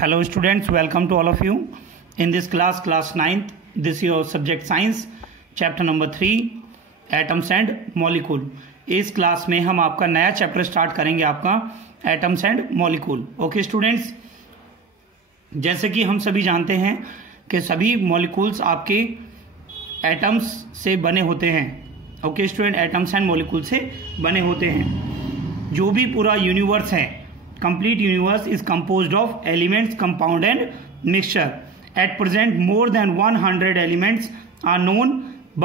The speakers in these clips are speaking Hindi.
Hello students, welcome to all of you. In this class 9th, this is your subject science, chapter number 3, atoms and molecule. इस क्लास में हम आपका नया चैप्टर स्टार्ट करेंगे, आपका atoms and molecule. Okay students, जैसे कि हम सभी जानते हैं कि सभी मॉलिक्यूल्स आपके एटम्स से बने होते हैं. Okay student, atoms and molecule से बने होते हैं. जो भी पूरा यूनिवर्स है, complete universe is composed of elements, compound and mixture. At present more than 100 elements are known,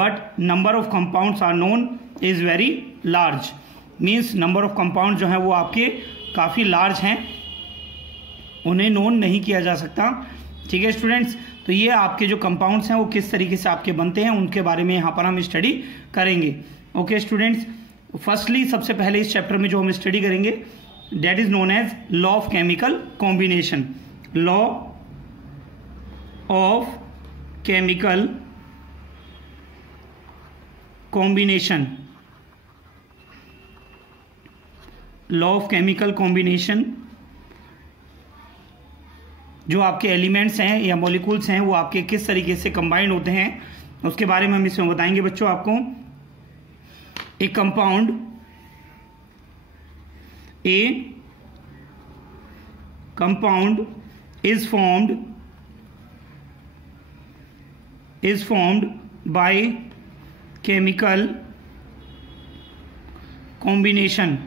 but number of compounds are known is very large. Means number of compounds जो है वो आपके काफ़ी large हैं, उन्हें known नहीं किया जा सकता. ठीक है स्टूडेंट्स, तो ये आपके जो कंपाउंड्स हैं वो किस तरीके से आपके बनते हैं उनके बारे में यहाँ पर हम स्टडी करेंगे. ओके स्टूडेंट्स, फर्स्टली सबसे पहले इस चैप्टर में जो हम स्टडी करेंगे that is known as law of chemical combination. Law of chemical combination. Law of chemical combination. जो आपके एलिमेंट्स हैं या मॉलिक्यूल्स हैं वो आपके किस तरीके से कंबाइंड होते हैं उसके बारे में हम इसमें बताएंगे बच्चों आपको. एक compound A compound is formed by chemical combination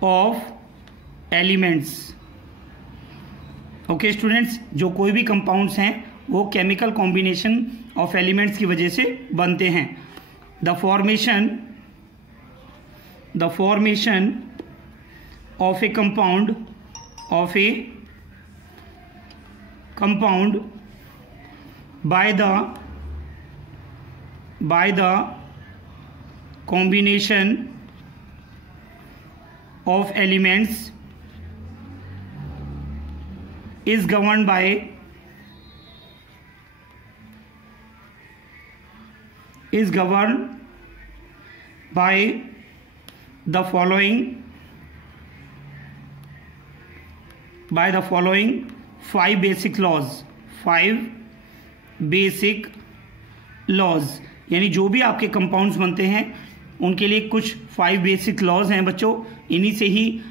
of elements. Okay students, जो कोई भी कंपाउंड्स हैं वो केमिकल कॉम्बिनेशन ऑफ एलिमेंट्स की वजह से बनते हैं. The formation of a compound by the combination of elements is governed by the following 5 basic laws. 5 basic laws यानी जो भी आपके कंपाउंड्स बनते हैं उनके लिए कुछ 5 बेसिक लॉज हैं बच्चों. इन्हीं से ही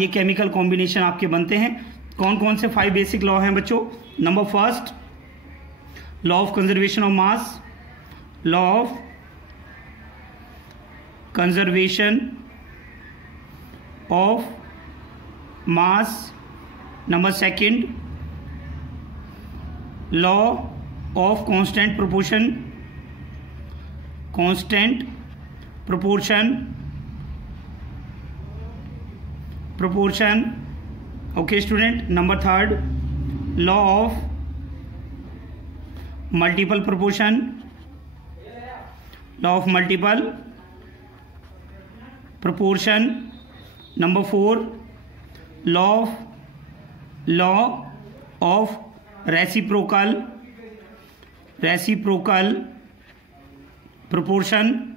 ये केमिकल कॉम्बिनेशन आपके बनते हैं. कौन कौन से 5 बेसिक लॉ हैं बच्चों? Number first, law of conservation of mass. Law of conservation of mass. Number second, law of constant proportion. Okay student. Number third, law of multiple proportion. Number 4, law of reciprocal proportion,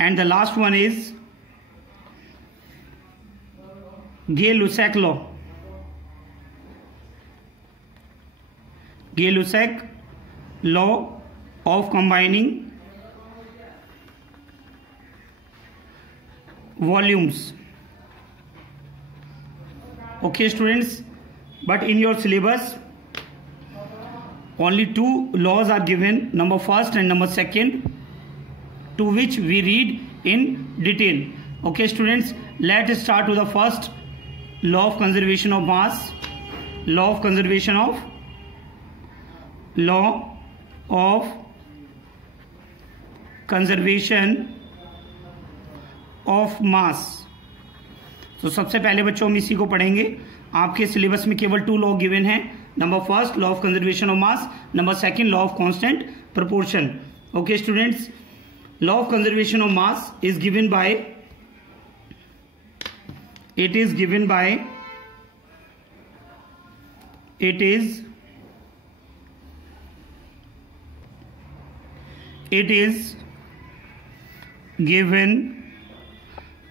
and the last one is Gay-Lussac law. Gay-Lussac law of combining volumes. Okay students, but in your syllabus only 2 laws are given, number first and number second, to which we read in detail. Okay students, let's start with the first law of conservation of mass. Law of conservation of mass. तो सबसे पहले बच्चों हम इसी को पढ़ेंगे. आपके सिलेबस में केवल 2 लॉ गिवन हैं. Number first, law of conservation of mass. Number second, law of constant proportion. Okay students, law of conservation of mass is given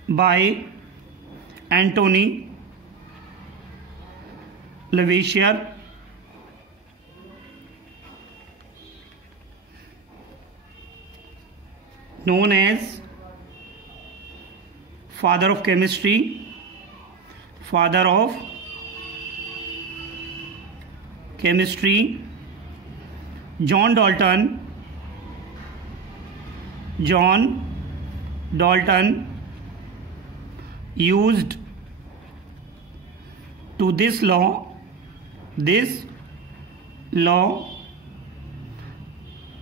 by Antoine Lavoisier, known as father of chemistry, father of chemistry, John Dalton used to this law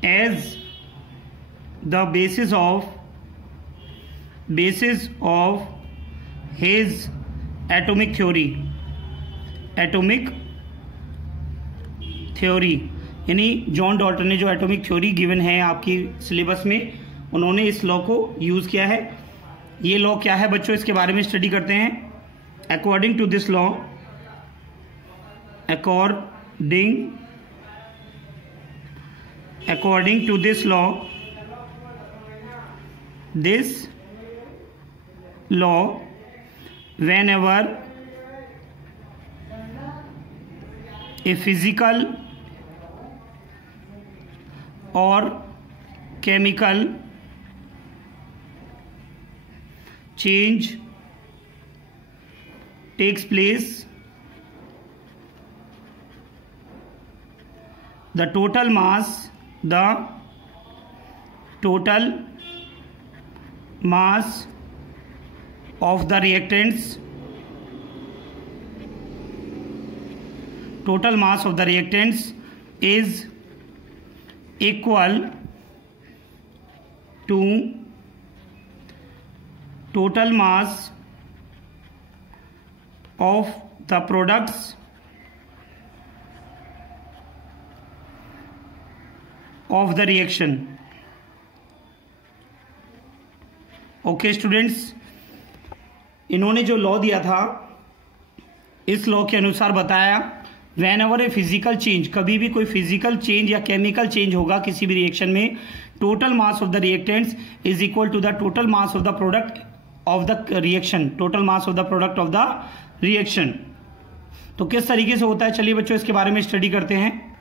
as the basis of his atomic theory। यानी जॉन डॉल्टन ने जो एटॉमिक थ्योरी गिवन है आपकी सिलेबस में, उन्होंने इस लॉ को यूज किया है। ये लॉ क्या है बच्चों, इसके बारे में स्टडी करते हैं। According to this law, according to this law, whenever a physical or chemical change takes place, the total mass of the reactants is equal to total mass of the products of the reaction। Okay students, इन्होंने जो लॉ दिया था, इस लॉ के अनुसार बताया whenever a physical change, कभी भी कोई फिजिकल चेंज या केमिकल चेंज होगा किसी भी रिएक्शन में, total mass of the reactants is equal to the total mass of the product of the reaction, total mass of the product of the reaction. तो किस तरीके से होता है, चलिए बच्चों इसके बारे में स्टडी करते हैं।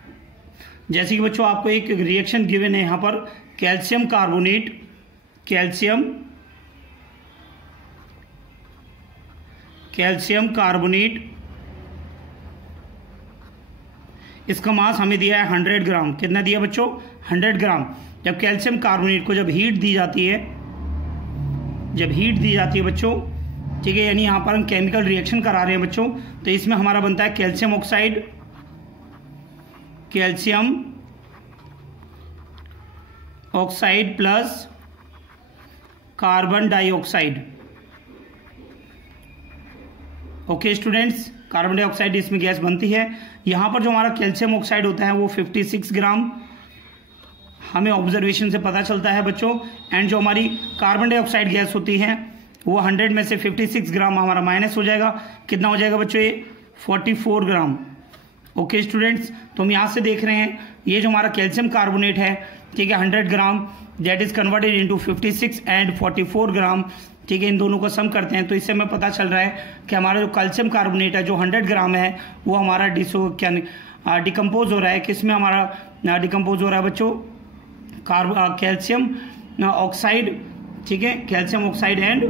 जैसे कि बच्चों आपको एक रिएक्शन गिवन है यहां पर, कैल्शियम कार्बोनेट, इसका मास हमें दिया है 100 ग्राम। कितना दिया बच्चों, 100 ग्राम। जब कैल्शियम कार्बोनेट को जब हीट दी जाती है बच्चों, ठीक है, यानी यहां पर हम केमिकल रिएक्शन करा रहे हैं बच्चों, तो इसमें हमारा बनता है calcium oxide plus carbon dioxide. Okay students, carbon dioxide इसमें गैस बनती है। यहां पर जो हमारा कैल्शियम ऑक्साइड होता है वो 56 ग्राम हमें ऑब्जर्वेशन से पता चलता है बच्चों। एंड जो हमारी कार्बन डाइऑक्साइड गैस होती है वो 100 में से 56 ग्राम हमारा माइनस हो जाएगा। कितना हो जाएगा बच्चों, ये 44 ग्राम। ओके स्टूडेंट्स, तो हम यहाँ से देख रहे हैं ये जो हमारा कैल्शियम कार्बोनेट है, ठीक है, 100 ग्राम that is converted into 56 and 44 ग्राम, ठीक है, इन दोनों को सम करते हैं तो इससे हमें पता चल रहा है कि हमारा जो कैल्शियम कार्बोनेट है जो 100 ग्राम है वो हमारा डिकम्पोज हो रहा है। किसमें हमारा डिकम्पोज हो रहा है बच्चों, कैल्शियम ऑक्साइड, ठीक है, calcium oxide and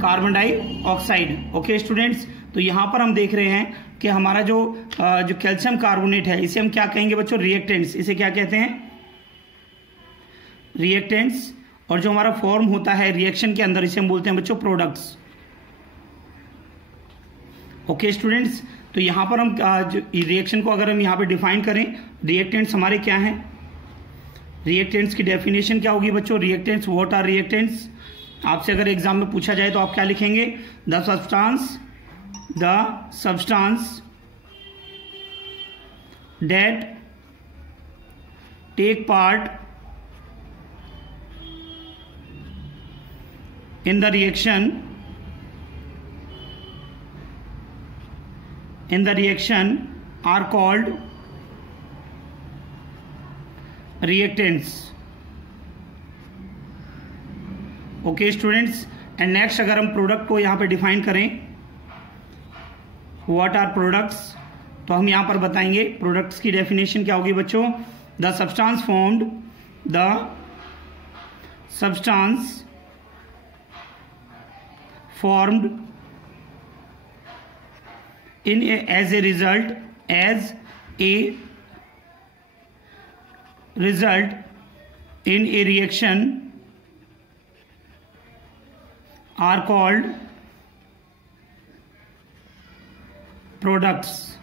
carbon dioxide. Okay students, तो यहाँ पर हम देख रहे हैं कि हमारा जो कैल्शियम कार्बोनेट है इसे हम क्या कहेंगे बच्चों, रिएक्टेंट्स। इसे क्या कहते हैं, रिएक्टेंट्स। और जो हमारा फॉर्म होता है रिएक्शन के अंदर इसे हम बोलते हैं बच्चों प्रोडक्ट्स। ओके स्टूडेंट्स, तो यहाँ पर हम रिएक्शन को अगर हम यहाँ पे डिफाइन करें, रिएक्टेंट्स हमारे क्या हैं, रिएक्टेंट्स की डेफिनेशन क्या होगी बच्चों, रिएक्टेंट्स, व्हाट आर रिएक्टेंट्स। आपसे अगर एग्जाम में पूछा जाए तो आप क्या लिखेंगे, the substance that take part in the reaction are called reactants। Okay students, and next अगर हम प्रोडक्ट को यहाँ पे डिफाइन करें, व्हाट आर प्रोडक्ट्स, तो हम यहाँ पर बताएंगे प्रोडक्ट्स की डेफिनेशन क्या होगी बच्चों। The substance formed in as a result in a reaction are called products।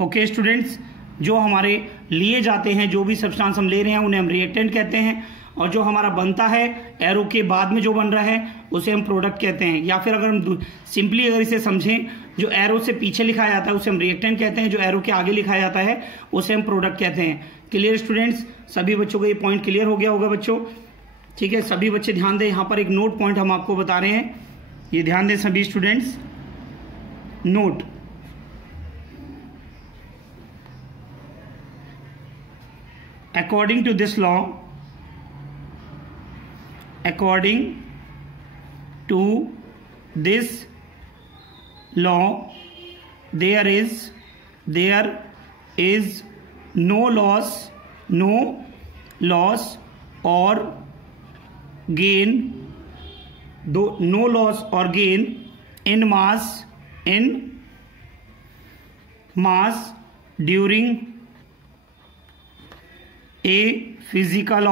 Okay students, जो हमारे लिए जाते हैं, जो भी सब्सटेंस हम ले रहे हैं उन्हें हम रिएक्टेंट कहते हैं, और जो हमारा बनता है एरो के बाद में जो बन रहा है उसे हम प्रोडक्ट कहते हैं। या फिर अगर हम सिंपली अगर इसे समझें, जो एरो से पीछे लिखा जाता है उसे हम रिएक्टेंट कहते हैं, जो एरो के आगे लिखा जाता है उसे हम प्रोडक्ट कहते हैं। क्लियर स्टूडेंट्स, सभी बच्चों को ये पॉइंट क्लियर हो गया होगा बच्चों। ठीक है, सभी बच्चे ध्यान दें, यहाँ पर एक नोट पॉइंट हम आपको बता रहे हैं, ये ध्यान दें सभी students. Note, according to this law, there is no loss or gain in mass during a physical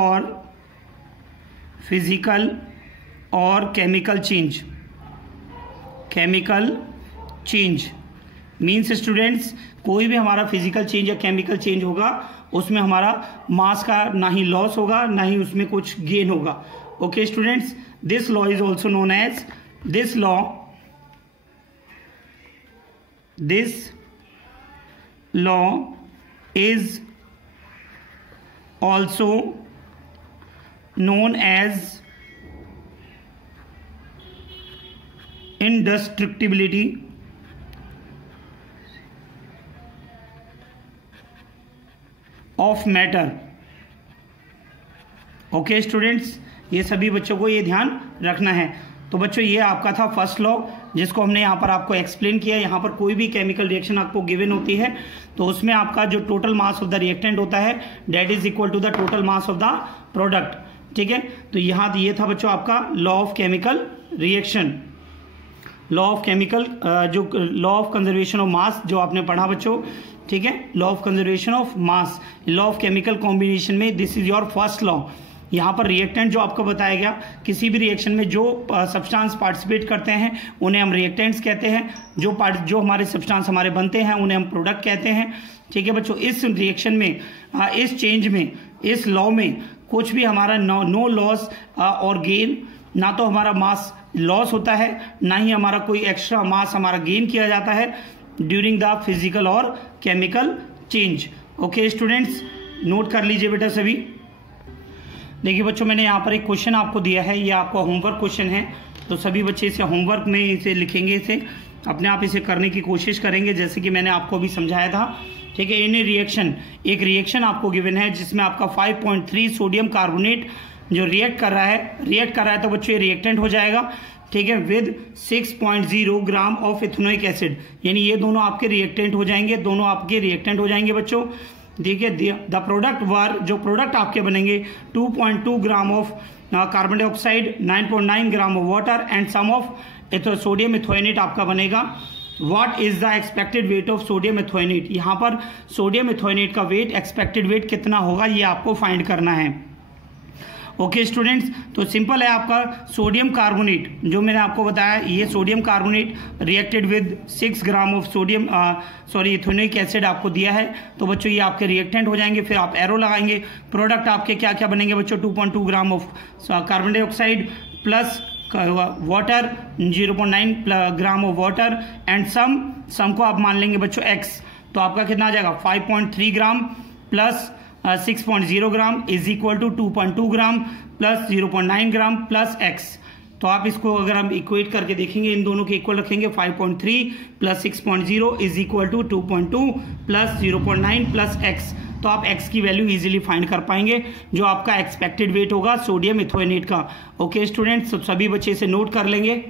or chemical change means students, कोई भी हमारा फिजिकल चेंज या केमिकल चेंज होगा उसमें हमारा मास का ना ही लॉस होगा ना ही उसमें कुछ गेन होगा। Okay students, this law is also known as this law is also known as indestructibility of matter। ओके स्टूडेंट्स, ये सभी बच्चों को ये ध्यान रखना है। तो बच्चों ये आपका था फर्स्ट लॉ, जिसको हमने यहाँ पर आपको एक्सप्लेन किया। यहाँ पर कोई भी केमिकल रिएक्शन आपको गिवन होती है तो उसमें आपका जो total mass of the reactant होता है that is equal to the total mass of the product. ठीक है, तो यहाँ ये था बच्चों आपका law of chemical reaction, law of conservation of mass जो आपने पढ़ा बच्चों। ठीक है, law of conservation of mass, law of chemical combination में this is your first law. यहाँ पर रिएक्टेंट जो आपको बताया गया, किसी भी रिएक्शन में जो सब्सटेंस पार्टिसिपेट करते हैं उन्हें हम रिएक्टेंट्स कहते हैं, जो हमारे सब्सटेंस हमारे बनते हैं उन्हें हम प्रोडक्ट कहते हैं। ठीक है बच्चों, इस रिएक्शन में, इस चेंज में, इस लॉ में कुछ भी हमारा नो लॉस और गेन, ना तो हमारा मास लॉस होता है ना ही हमारा कोई एक्स्ट्रा मास हमारा गेन किया जाता है ड्यूरिंग द फिजिकल और chemical change. Okay students, note कर लीजिए बेटा सभी। देखिए बच्चों, मैंने यहाँ पर एक क्वेश्चन आपको दिया है, ये आपका होमवर्क क्वेश्चन है, तो सभी बच्चे इसे होमवर्क में इसे लिखेंगे, इसे अपने आप इसे करने की कोशिश करेंगे जैसे कि मैंने आपको अभी समझाया था। ठीक है, इन रिएक्शन, एक रिएक्शन आपको गिवन है जिसमें आपका 5.3 सोडियम कार्बोनेट जो रिएक्ट कर रहा है तो बच्चों ये रिएक्टेंट हो जाएगा। ठीक है, with 6.0 gram of ethanoic acid, यानी ये दोनों आपके रिएक्टेंट हो जाएंगे, बच्चों। ठीक है, द प्रोडक्ट वर, जो प्रोडक्ट आपके बनेंगे 2.2 gram of carbon dioxide, 9.9 gram of water and sum of sodium ethanoate आपका बनेगा। What is the expected weight of sodium ethanoate, यहाँ पर सोडियम इथोनेट का वेट, एक्सपेक्टेड वेट कितना होगा ये आपको फाइंड करना है। ओके स्टूडेंट्स, तो सिंपल है आपका सोडियम कार्बोनेट, जो मैंने आपको बताया, ये sodium carbonate reacted with 6 gram of ethanoic acid आपको दिया है, तो बच्चों ये आपके रिएक्टेंट हो जाएंगे। फिर आप एरो लगाएंगे, प्रोडक्ट आपके क्या क्या बनेंगे बच्चों, 2.2 gram of carbon dioxide plus water, 0.9 gram of water and sum को आप मान लेंगे बच्चों एक्स, तो आपका कितना आ जाएगा 5.3 gram plus 6.0 gram is equal to 2.2 gram plus 0.9 gram plus X. तो आप इसको अगर हम इक्वेट करके देखेंगे, इन दोनों के इक्वल रखेंगे, 5.3 plus 6.0 is equal to 2.2 plus 0.9 plus X, तो आप एक्स की वैल्यू इजीली फाइंड कर पाएंगे, जो आपका एक्सपेक्टेड वेट होगा सोडियम इथोनेट का। ओके स्टूडेंट्स, सभी बच्चे इसे नोट कर लेंगे।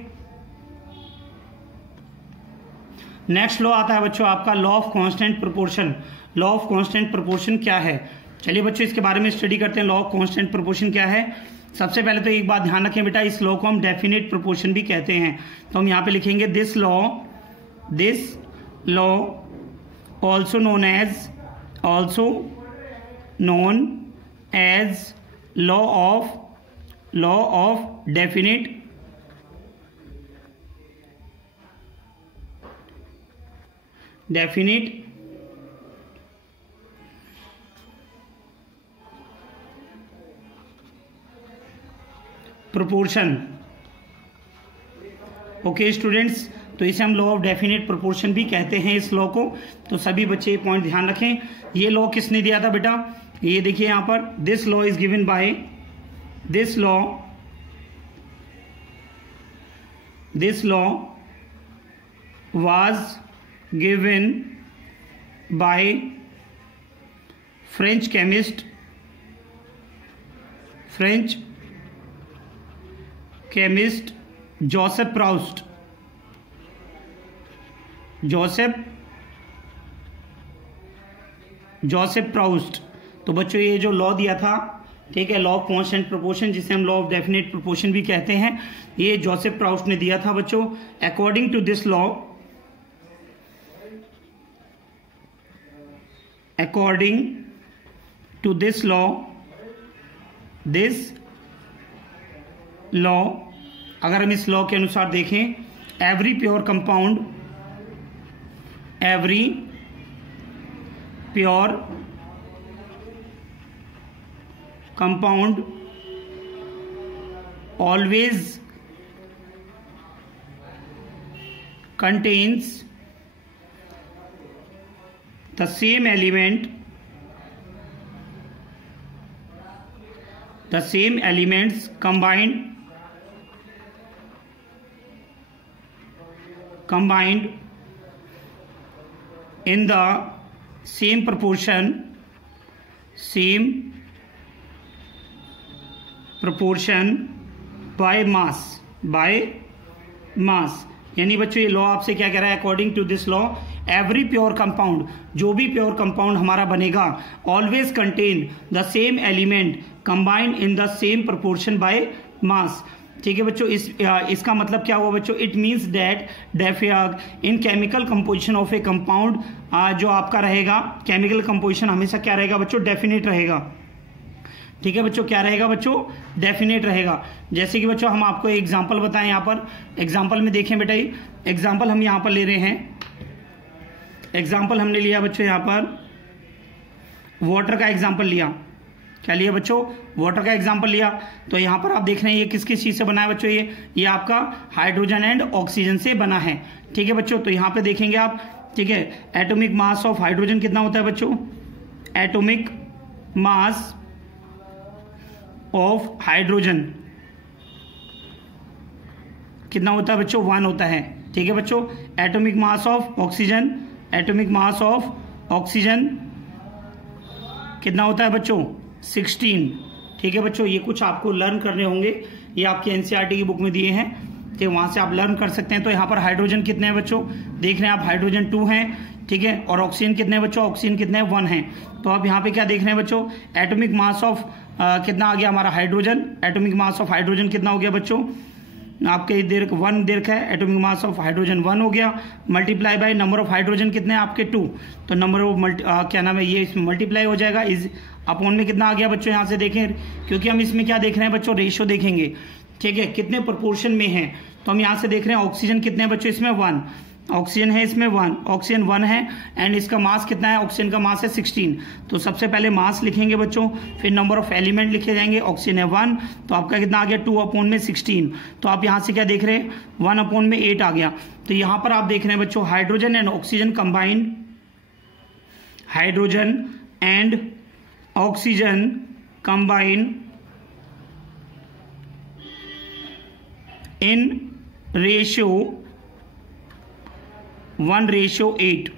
नेक्स्ट लॉ आता है बच्चों आपका law of constant proportion. Law of constant proportion क्या है, चलिए बच्चों इसके बारे में स्टडी करते हैं। लॉ ऑफ कांस्टेंट प्रोपोर्शन क्या है, सबसे पहले तो एक बात ध्यान रखें बेटा, इस लॉ को हम डेफिनेट प्रोपोर्शन भी कहते हैं। तो हम यहाँ पे लिखेंगे this law also known as law of definite proportion. Okay students, तो इसे हम लॉ ऑफ डेफिनेट प्रोपोर्शन भी कहते हैं इस लॉ को। तो सभी बच्चे ये पॉइंट ध्यान रखें। ये लॉ किसने दिया था बेटा, ये देखिए यहां पर, this law is given by this law was given by French chemist Joseph Proust. तो बच्चों ये जो लॉ दिया था, ठीक है, लॉ ऑफ कांस्टेंट प्रोपोर्शन, जिसे हम लॉ ऑफ डेफिनेट प्रोपोर्शन भी कहते हैं, ये जोसेफ प्राउस्ट ने दिया था बच्चों। अकॉर्डिंग टू दिस लॉ, अगर हम इस लॉ के अनुसार देखें, every pure compound always contains the same elements combined in the same proportion by mass। यानी बच्चों ये लॉ आपसे क्या कह रहा है, according to this law every pure compound, जो भी प्योर कंपाउंड हमारा बनेगा, always contain the same element combined in the same proportion by mass. ठीक है बच्चों, इसका मतलब क्या हुआ बच्चों, it means that in chemical composition of a compound, जो आपका रहेगा केमिकल कंपोजिशन हमेशा क्या रहेगा बच्चों, डेफिनेट रहेगा। ठीक है बच्चों, क्या रहेगा बच्चों, डेफिनेट रहेगा। जैसे कि बच्चों हम आपको एग्जांपल बताएं, यहाँ पर एग्जांपल में देखें बेटा, एग्जांपल हम यहाँ पर ले रहे हैं। एग्जांपल हमने लिया बच्चों यहाँ पर वाटर का एग्जांपल लिया। क्या लिया बच्चों, वाटर का एग्जांपल लिया। तो यहाँ पर आप देख रहे हैं ये किस किस चीज से बना है बच्चों, ये आपका हाइड्रोजन एंड ऑक्सीजन से बना है। ठीक है बच्चों, तो यहाँ पे देखेंगे आप, ठीक है, एटॉमिक मास ऑफ हाइड्रोजन कितना होता है बच्चों, एटॉमिक मास ऑफ हाइड्रोजन कितना होता है बच्चों, 1 होता है। ठीक है बच्चों, एटॉमिक मास ऑफ ऑक्सीजन कितना होता है बच्चों, 16। ठीक है बच्चों, ये कुछ आपको लर्न करने होंगे, ये आपके एनसीईआरटी की बुक में दिए हैं, तो वहां से आप लर्न कर सकते हैं। तो यहाँ पर हाइड्रोजन कितने हैं बच्चों, देख रहे हैं आप, हाइड्रोजन 2 हैं। ठीक है, और ऑक्सीजन कितने हैं बच्चों, ऑक्सीजन कितने हैं, 1 है। तो आप यहाँ पे क्या देख रहे हैं बच्चों, एटॉमिक मास ऑफ कितना आ गया हमारा hydrogen, atomic mass of hydrogen कितना हो गया बच्चों, आपके 1 दीर्घ है, एटॉमिक मास ऑफ हाइड्रोजन 1 हो गया, multiply by number of hydrogen कितने हैं आपके 2, तो नंबर ऑफ क्या नाम है, ये इसमें मल्टीप्लाई हो जाएगा, इज अपॉन में कितना आ गया बच्चों, यहाँ से देखें, क्योंकि हम इसमें क्या देख रहे हैं बच्चों, रेशियो देखेंगे। ठीक है, कितने प्रोपोर्शन में है, तो हम यहाँ से देख रहे हैं ऑक्सीजन कितने हैं बच्चों, इसमें 1 ऑक्सीजन है, इसमें 1 ऑक्सीजन 1 है, एंड इसका मास कितना है, ऑक्सीजन का मास है 16। तो सबसे पहले मास लिखेंगे बच्चों, फिर नंबर ऑफ एलिमेंट लिखे जाएंगे, ऑक्सीजन है 1, तो आपका कितना आ गया, 2 अपॉन में 16। तो आप यहाँ से क्या देख रहे हैं, 1 अपॉन में 8 आ गया। तो यहाँ पर आप देख रहे हैं बच्चों, hydrogen and oxygen combined, hydrogen and oxygen combined in ratio 1:8।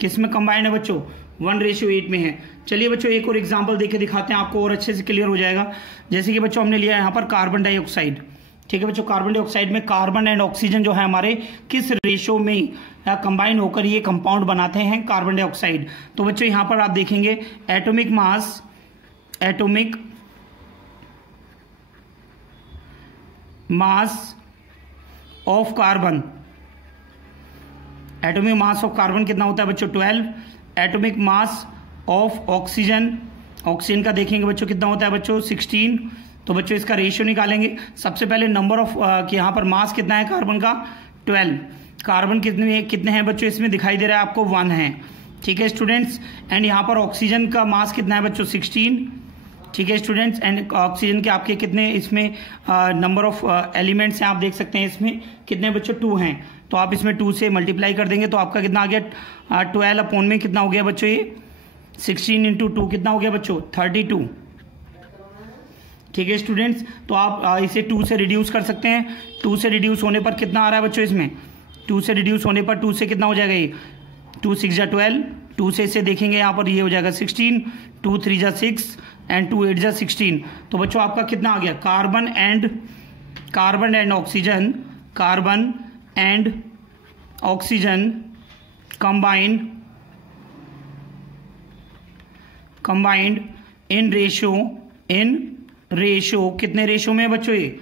किस में कंबाइंड है बच्चों, 1:8 में है। चलिए बच्चों एक और एग्जांपल देके दिखाते हैं आपको, और अच्छे से क्लियर हो जाएगा। जैसे कि बच्चों हमने लिया है यहाँ पर कार्बन डाइऑक्साइड। ठीक है बच्चों, कार्बन डाइऑक्साइड में कार्बन एंड ऑक्सीजन जो है हमारे किस रेशो में कंबाइन होकर ये कंपाउंड बनाते हैं कार्बन डाइऑक्साइड। तो बच्चों यहां पर आप देखेंगे atomic mass of carbon, atomic mass of carbon कितना होता है बच्चों 12। Atomic mass of oxygen, oxygen का देखेंगे बच्चों कितना होता है बच्चों 16। तो बच्चों इसका रेशियो निकालेंगे। सबसे पहले नंबर ऑफ यहाँ पर मास कितना है कार्बन का 12। कार्बन कितने हैं बच्चों इसमें दिखाई दे रहा है आपको 1 है। ठीक है स्टूडेंट्स, एंड यहाँ पर ऑक्सीजन का मास कितना है बच्चों 16। ठीक है स्टूडेंट्स, एंड ऑक्सीजन के आपके कितने इसमें नंबर ऑफ एलिमेंट्स हैं आप देख सकते हैं इसमें कितने बच्चों 2 हैं। तो आप इसमें 2 से मल्टीप्लाई कर देंगे तो आपका कितना आ गया 12 अपॉन में कितना हो गया बच्चों ये 16 इंटू 2 कितना हो गया बच्चों 32। ठीक है स्टूडेंट्स, तो आप इसे 2 से रिड्यूस कर सकते हैं। 2 से रिड्यूस होने पर कितना आ रहा है बच्चों इसमें 2 से रिड्यूस होने पर 2 से कितना हो जाएगा ये 2 6 जा 12। 2 से इसे देखेंगे यहाँ पर ये हो जाएगा 16, 2 3 जा 6 एंड 2 8 जा 16। तो बच्चों आपका कितना आ गया carbon and oxygen, carbon and oxygen combined in ratio कितने रेशो में बच्चों ये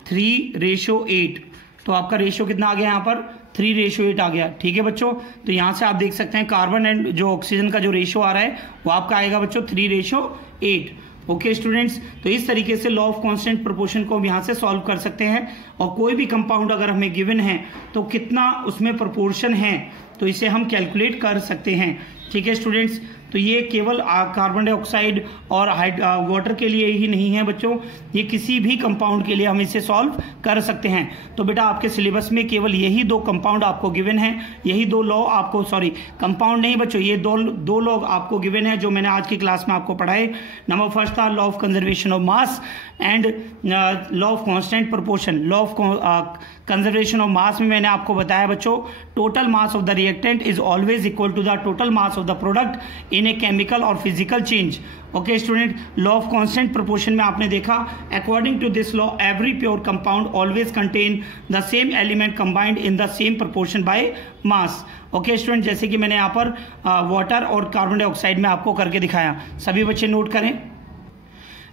3:8। तो आपका रेशो कितना आ गया यहाँ पर 3:8 आ गया। ठीक है बच्चों, तो यहां से आप देख सकते हैं कार्बन एंड जो ऑक्सीजन का जो रेशो आ रहा है वो आपका आएगा बच्चों 3:8। ओके स्टूडेंट्स, तो इस तरीके से लॉ ऑफ कांस्टेंट प्रोपोर्शन को हम यहां से सॉल्व कर सकते हैं। और कोई भी कंपाउंड अगर हमें गिवन है तो कितना उसमें प्रोपोर्शन है तो इसे हम कैलकुलेट कर सकते हैं। ठीक है स्टूडेंट्स, तो ये केवल कार्बन डाइऑक्साइड और वाटर के लिए ही नहीं है बच्चों, ये किसी भी कंपाउंड के लिए हम इसे सॉल्व कर सकते हैं। तो बेटा आपके सिलेबस में केवल यही 2 कंपाउंड आपको गिवन है, यही 2 लॉ आपको, सॉरी कंपाउंड नहीं बच्चों, ये दो लॉ आपको गिवन है जो मैंने आज की क्लास में आपको पढ़ाए। नंबर फर्स्ट था law of conservation of mass and law of constant proportion. Law of conservation of mass में मैंने आपको बताया बच्चों total mass of the reactant is always equal to the total mass of the product in a chemical और physical change. Okay student, law of constant proportion में आपने देखा according to this law every pure compound always contain the same element combined in the same proportion by mass. Okay student, जैसे कि मैंने यहाँ पर वाटर और कार्बन डाइऑक्साइड में आपको करके दिखाया, सभी बच्चे नोट करें।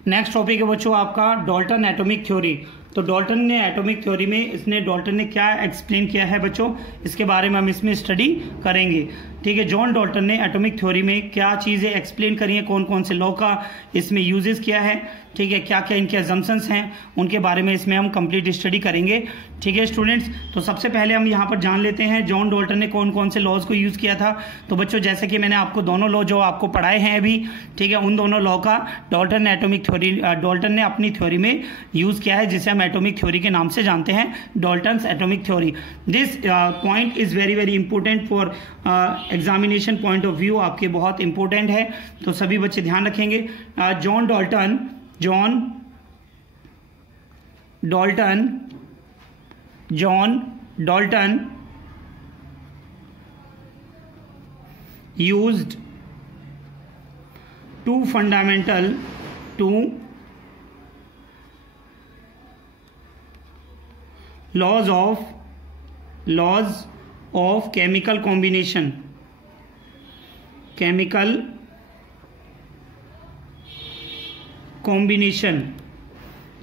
नेक्स्ट टॉपिक है बच्चों आपका डाल्टन एटॉमिक थ्योरी। तो डाल्टन ने एटॉमिक थ्योरी में डाल्टन ने क्या एक्सप्लेन किया है बच्चों, इसके बारे में हम इसमें स्टडी करेंगे। ठीक है, जॉन डाल्टन ने एटॉमिक थ्योरी में क्या चीज़ें एक्सप्लेन करी हैं, कौन कौन से लॉ का इसमें यूजेस किया है, ठीक है, क्या क्या इनके अजम्पशंस हैं, उनके बारे में इसमें हम कंप्लीट स्टडी करेंगे। ठीक है स्टूडेंट्स, तो सबसे पहले हम यहाँ पर जान लेते हैं जॉन डाल्टन ने कौन कौन से लॉज को यूज़ किया था। तो बच्चों जैसे कि मैंने आपको दोनों लॉ जो आपको पढ़ाए हैं अभी, ठीक है, उन दोनों लॉ का डाल्टन ने अपनी थ्योरी में यूज़ किया है, जिसे हम एटॉमिक थ्योरी के नाम से जानते हैं, Dalton's atomic theory. This point is very very important for examination point of view, आपके बहुत इंपॉर्टेंट है, तो सभी बच्चे ध्यान रखेंगे। John Dalton used two fundamental laws of chemical combination,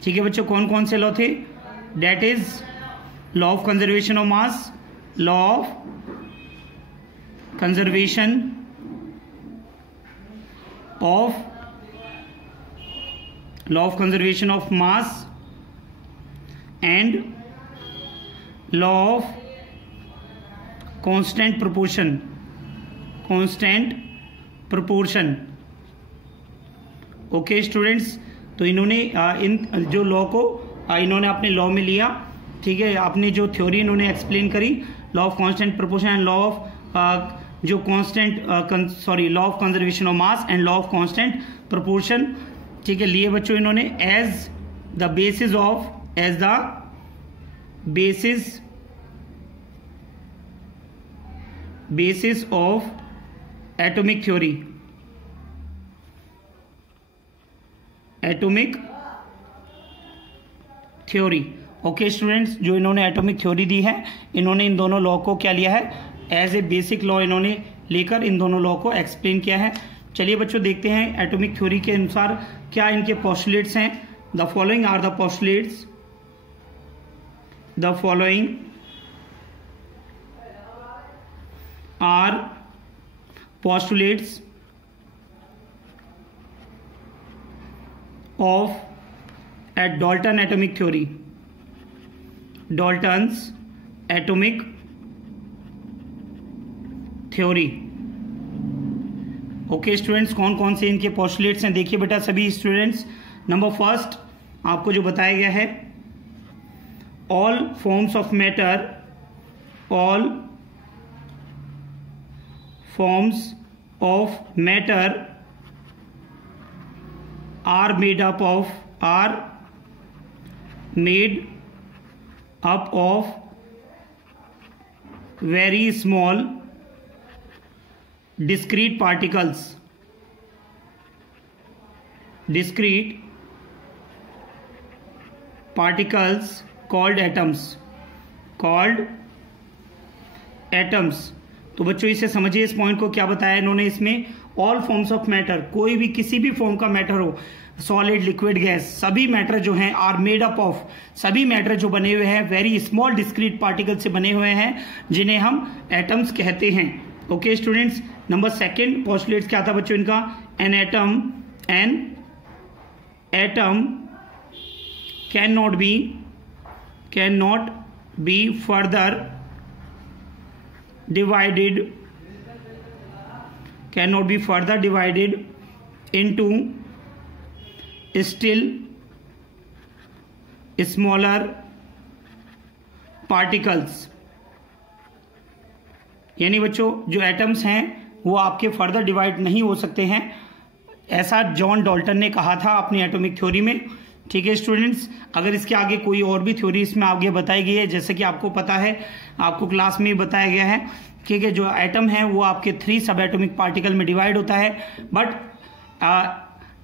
ठीक है बच्चों, कौन कौन से लॉ थे, that is law of conservation of mass, law of conservation of mass and law of constant proportion. Okay students, तो इन्होंने इन जो लॉ को इन्होंने अपने लॉ में लिया, ठीक है, अपनी जो थ्योरी इन्होंने एक्सप्लेन करी, law of constant proportion and law of जो law of conservation of mass and law of constant proportion, ठीक है, लिए बच्चों इन्होंने as the basis of atomic theory. Okay students, जो इन्होंने एटॉमिक थ्योरी दी है, इन्होंने इन दोनों लॉ को क्या लिया है, एज ए बेसिक लॉ इन्होंने लेकर इन दोनों लॉ को एक्सप्लेन किया है। चलिए बच्चों देखते हैं एटॉमिक थ्योरी के अनुसार क्या इनके पोस्टुलेट्स हैं। The following are the postulates, the following are postulates of a Dalton atomic theory, Dalton's atomic theory। Okay students, कौन कौन से इनके postulates हैं देखिए बेटा सभी स्टूडेंट्स। नंबर फर्स्ट आपको जो बताया गया है, all forms of matter, all forms of matter are made up of very small discrete particles, called atoms। तो बच्चों इसे समझिए, इस पॉइंट को क्या बताया इन्होंने इसमें, ऑल फॉर्म्स ऑफ मैटर, कोई भी किसी भी फॉर्म का मैटर हो, सॉलिड लिक्विड गैस, सभी मैटर जो हैं आर मेड अप ऑफ, सभी मैटर जो बने हुए हैं वेरी स्मॉल डिस्क्रीट पार्टिकल से बने हुए हैं, जिन्हें हम एटम्स कहते हैं। Okay students, number second postulate क्या था बच्चों इनका, an atom can not be further divided into still smaller particles। यानी बच्चों जो एटम्स हैं वो आपके फर्दर डिवाइड नहीं हो सकते हैं, ऐसा जॉन डाल्टन ने कहा था अपनी एटॉमिक थ्योरी में। ठीक है स्टूडेंट्स, अगर इसके आगे कोई और भी थ्योरी इसमें आगे बताई गई है, जैसे कि आपको पता है, आपको क्लास में बताया गया है कि जो एटम है वो आपके 3 सब एटॉमिक पार्टिकल में डिवाइड होता है, बट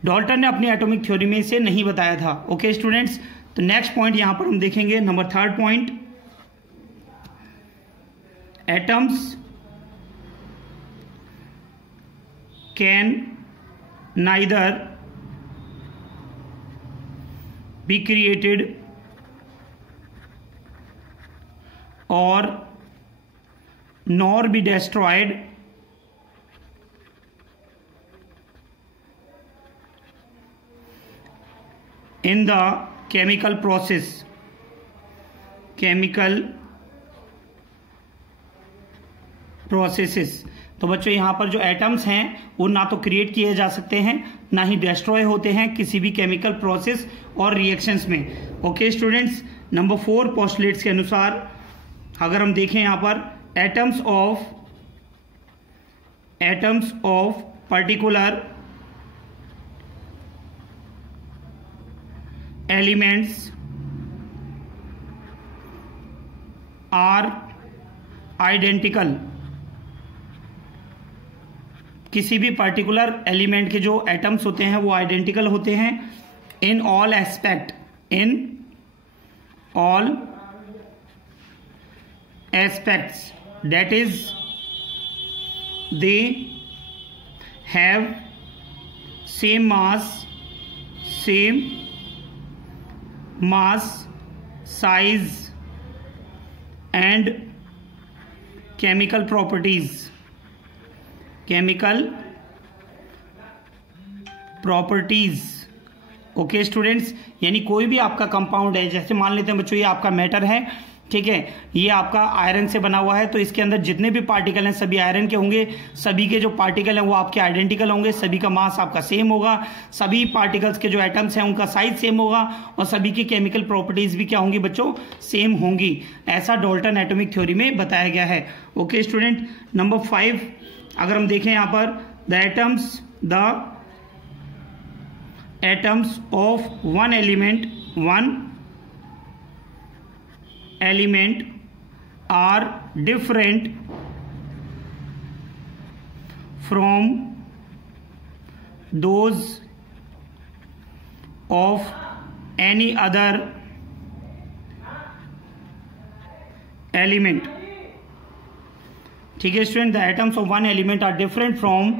डाल्टन ने अपनी एटॉमिक थ्योरी में इसे नहीं बताया था। ओके स्टूडेंट्स, तो नेक्स्ट पॉइंट यहां पर हम देखेंगे, number third point, atoms can neither be created or nor be destroyed in the chemical processes। तो बच्चों यहाँ पर जो एटम्स हैं वो ना तो क्रिएट किए जा सकते हैं, ना ही डिस्ट्रॉय होते हैं किसी भी केमिकल प्रोसेस और रिएक्शंस में। ओके स्टूडेंट्स, नंबर 4 पोस्टुलेट्स के अनुसार अगर हम देखें यहाँ पर, atoms of particular elements are identical. किसी भी पर्टिकुलर एलिमेंट के जो एटम्स होते हैं वो आइडेंटिकल होते हैं in all aspects, that is they have same mass size and chemical properties. Okay students, यानी कोई भी आपका कंपाउंड है, जैसे मान लेते हैं बच्चों ये आपका मैटर है, ठीक है, ये आपका आयरन से बना हुआ है, तो इसके अंदर जितने भी पार्टिकल हैं सभी आयरन के होंगे, सभी के जो पार्टिकल हैं वो आपके आइडेंटिकल होंगे, सभी का मास आपका सेम होगा, सभी पार्टिकल्स के जो एटम्स हैं उनका साइज सेम होगा, और सभी की केमिकल प्रॉपर्टीज भी क्या होंगी बच्चों, सेम होंगी। ऐसा डाल्टन एटॉमिक थ्योरी में बताया गया है। ओके स्टूडेंट, नंबर 5 अगर हम देखें यहां पर, the atoms of one element are different from those of any other element. ठीक है student, the atoms of one element are different from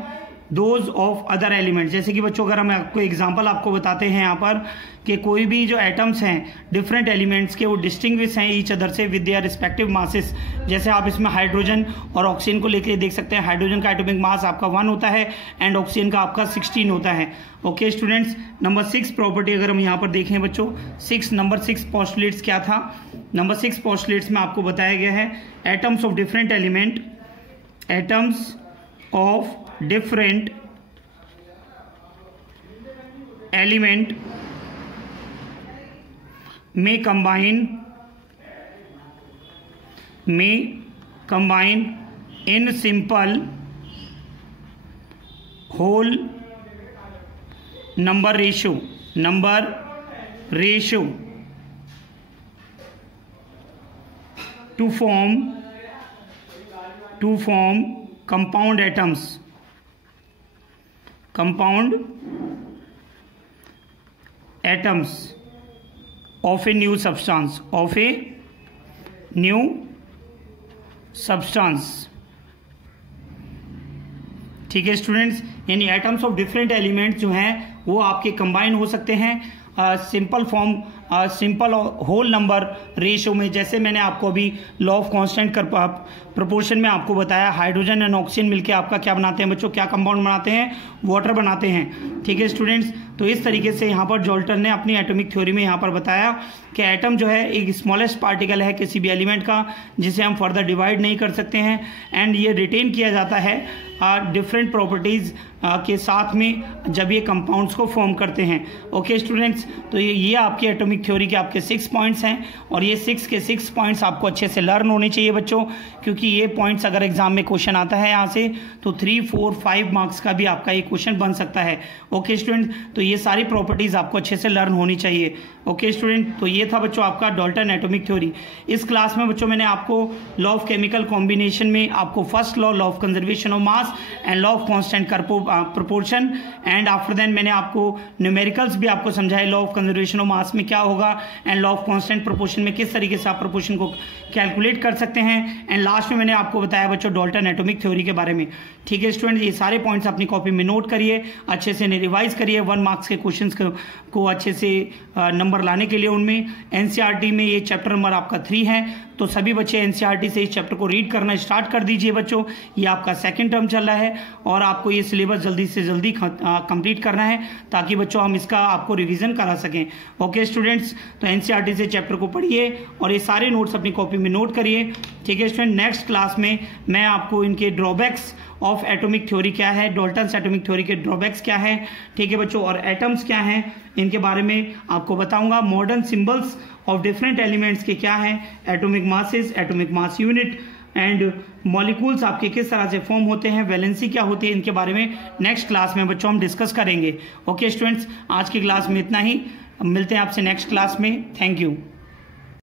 those of other element. जैसे कि बच्चों अगर हम आपको एग्जांपल आपको बताते हैं यहाँ पर कि कोई भी जो एटम्स हैं डिफरेंट एलिमेंट्स के, वो डिस्टिंग्विश हैं ईच अदर से विद देयर रिस्पेक्टिव मासेस। जैसे आप इसमें हाइड्रोजन और ऑक्सीजन को लेकर देख सकते हैं। हाइड्रोजन का एटॉमिक मास आपका 1 होता है एंड ऑक्सीजन का आपका 16 होता है। ओके स्टूडेंट्स, नंबर 6 प्रॉपर्टी अगर हम यहाँ पर देखें बच्चों, नंबर 6 पोस्टुलेट्स क्या था? नंबर 6 पोस्टुलेट्स में आपको बताया गया है atoms of different element, atoms of different element may combine in simple whole number ratio to form compound atoms of a new substance, ठीक है स्टूडेंट्स, यानी एटम्स ऑफ डिफरेंट एलिमेंट्स जो हैं वो आपके कंबाइन हो सकते हैं सिंपल होल नंबर रेशियो में। जैसे मैंने आपको अभी लॉ ऑफ कांस्टेंट प्रोपोर्शन में आपको बताया, हाइड्रोजन एंड ऑक्सीजन मिलकर आपका क्या बनाते हैं बच्चों, क्या कंपाउंड बनाते हैं? वाटर बनाते हैं। ठीक है स्टूडेंट्स, तो इस तरीके से यहाँ पर जॉल्टर ने अपनी एटॉमिक थ्योरी में यहाँ पर बताया कि एटम जो है एक स्मॉलेस्ट पार्टिकल है किसी भी एलिमेंट का, जिसे हम फर्दर डिवाइड नहीं कर सकते हैं एंड ये रिटेन किया जाता है डिफरेंट प्रॉपर्टीज के साथ में जब ये कंपाउंड्स को फॉर्म करते हैं। ओके स्टूडेंट्स, तो ये आपकी एटॉमिक थ्योरी के आपके 6 पॉइंट्स हैं और ये 6 के 6 पॉइंट्स आपको अच्छे से लर्न होने चाहिए बच्चों, क्योंकि ये पॉइंट्स अगर एग्जाम में क्वेश्चन आता है यहाँ से तो 3, 4, 5 मार्क्स का भी आपका ये क्वेश्चन बन सकता है। ओके स्टूडेंट, तो ये सारी प्रॉपर्टीज आपको अच्छे से लर्न होनी चाहिए। ओके स्टूडेंट, तो ये था बच्चों आपका डाल्टन एटॉमिक थ्योरी। इस क्लास में बच्चों मैंने आपको लॉ ऑफ केमिकल कॉम्बिनेशन में आपको first law of conservation of mass and law of constant proportion and after then मैंने आपको न्यूमेरिकल्स भी आपको समझाए, law of conservation of mass में क्या होगा and law of constant proportion में किस तरीके से आप प्रोपोर्शन को कैलकुलेट कर सकते हैं एंड लास्ट में मैंने आपको बताया बच्चों डाल्टन एटॉमिक थ्योरी के बारे में। ठीक है स्टूडेंट, ये सारे पॉइंट्स अपनी कॉपी में नोट करिए, अच्छे से रिवाइज करिए 1 मार्क्स के क्वेश्चंस को अच्छे से नंबर लाने के लिए। उनमें एनसीईआरटी में ये चैप्टर नंबर आपका 3 है, तो सभी बच्चे एनसीईआरटी से इस चैप्टर को रीड करना स्टार्ट कर दीजिए बच्चों। ये आपका 2nd टर्म चल रहा है और आपको ये सिलेबस जल्दी से जल्दी कंप्लीट करना है ताकि बच्चों हम इसका आपको रिवीजन करा सकें। ओके स्टूडेंट्स, तो एनसीईआरटी से चैप्टर को पढ़िए और ये सारे नोट्स अपनी कॉपी में नोट करिए। ठीक है स्टूडेंट, नेक्स्ट क्लास में मैं आपको इनके ड्रॉबैक्स ऑफ एटॉमिक थ्योरी क्या है, डाल्टन्स एटॉमिक थ्योरी के ड्रॉबैक्स क्या है, ठीक है बच्चों, और एटम्स क्या हैं इनके बारे में आपको बताऊंगा। Modern symbols of different elements के क्या हैं, atomic masses, atomic mass unit and molecules आपके किस तरह से फॉर्म होते हैं, वैलेंसी क्या होती है, इनके बारे में नेक्स्ट क्लास में बच्चों हम डिस्कस करेंगे। ओके स्टूडेंट्स, आज की क्लास में इतना ही, मिलते हैं आपसे नेक्स्ट क्लास में। Thank you.